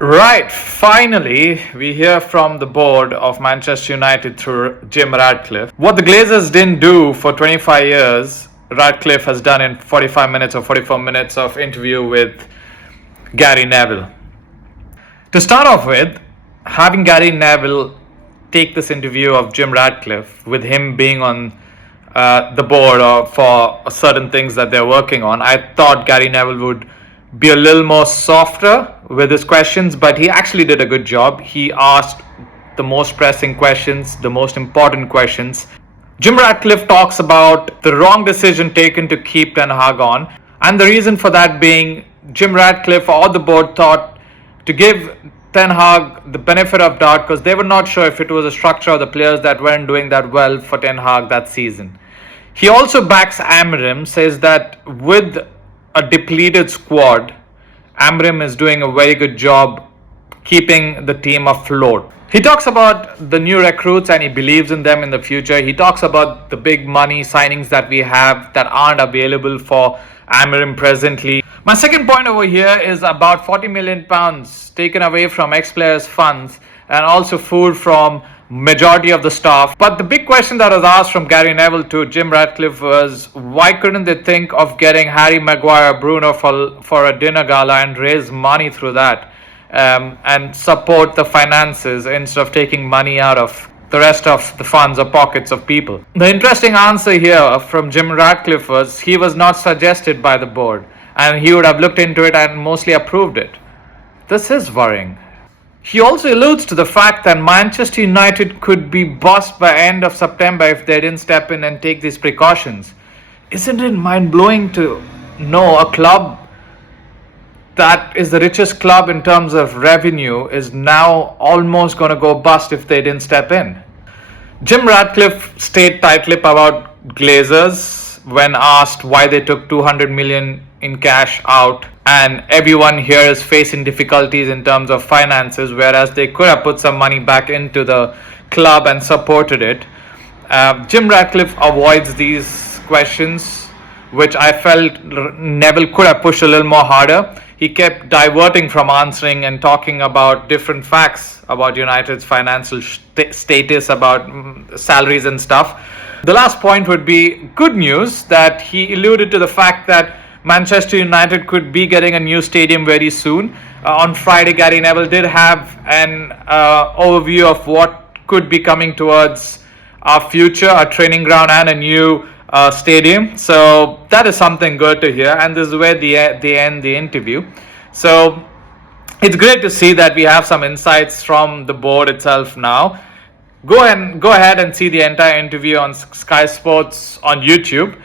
Right, finally, we hear from the board of Manchester United through Jim Radcliffe. What the Glazers didn't do for 25 years, Radcliffe has done in 45 minutes or 44 minutes of interview with Gary Neville. To start off with, having Gary Neville take this interview of Jim Radcliffe, with him being on the board or for certain things that they're working on, I thought Gary Neville would be a little more softer with his questions, but he actually did a good job. He asked the most pressing questions, the most important questions. Jim Radcliffe talks about the wrong decision taken to keep Ten Hag on, and the reason for that being Jim Radcliffe or the board thought to give Ten Hag the benefit of doubt because they were not sure if it was a structure or the players that weren't doing that well for Ten Hag that season. He also backs Amrim, says that with a depleted squad, Amrim is doing a very good job keeping the team afloat. He talks about the new recruits and he believes in them in the future. He talks about the big money signings that we have that aren't available for Amrim presently. My second point over here is about £40 million taken away from ex-players' funds and also food from majority of the staff. But the big question that was asked from Gary Neville to Jim Radcliffe was, why couldn't they think of getting Harry Maguire, Bruno for a dinner gala and raise money through that and support the finances instead of taking money out of the rest of the funds or pockets of people? The interesting answer here from Jim Radcliffe was he was not suggested by the board and he would have looked into it and mostly approved it. This is worrying. He also alludes to the fact that Manchester United could be bust by end of September if they didn't step in and take these precautions. Isn't it mind-blowing to know a club that is the richest club in terms of revenue is now almost going to go bust if they didn't step in? Jim Radcliffe stayed tight-lipped about Glazers when asked why they took 200 million in cash out, and everyone here is facing difficulties in terms of finances, whereas they could have put some money back into the club and supported it. Jim Radcliffe avoids these questions, which I felt Neville could have pushed a little more harder. He kept diverting from answering and talking about different facts about United's financial status, about salaries and stuff. The last point would be good news that he alluded to the fact that Manchester United could be getting a new stadium very soon. On Friday, Gary Neville did have an overview of what could be coming towards our future, a training ground and a new stadium. So that is something good to hear, and this is where they end the interview. So it's great to see that we have some insights from the board itself now. Go ahead and see the entire interview on Sky Sports on YouTube.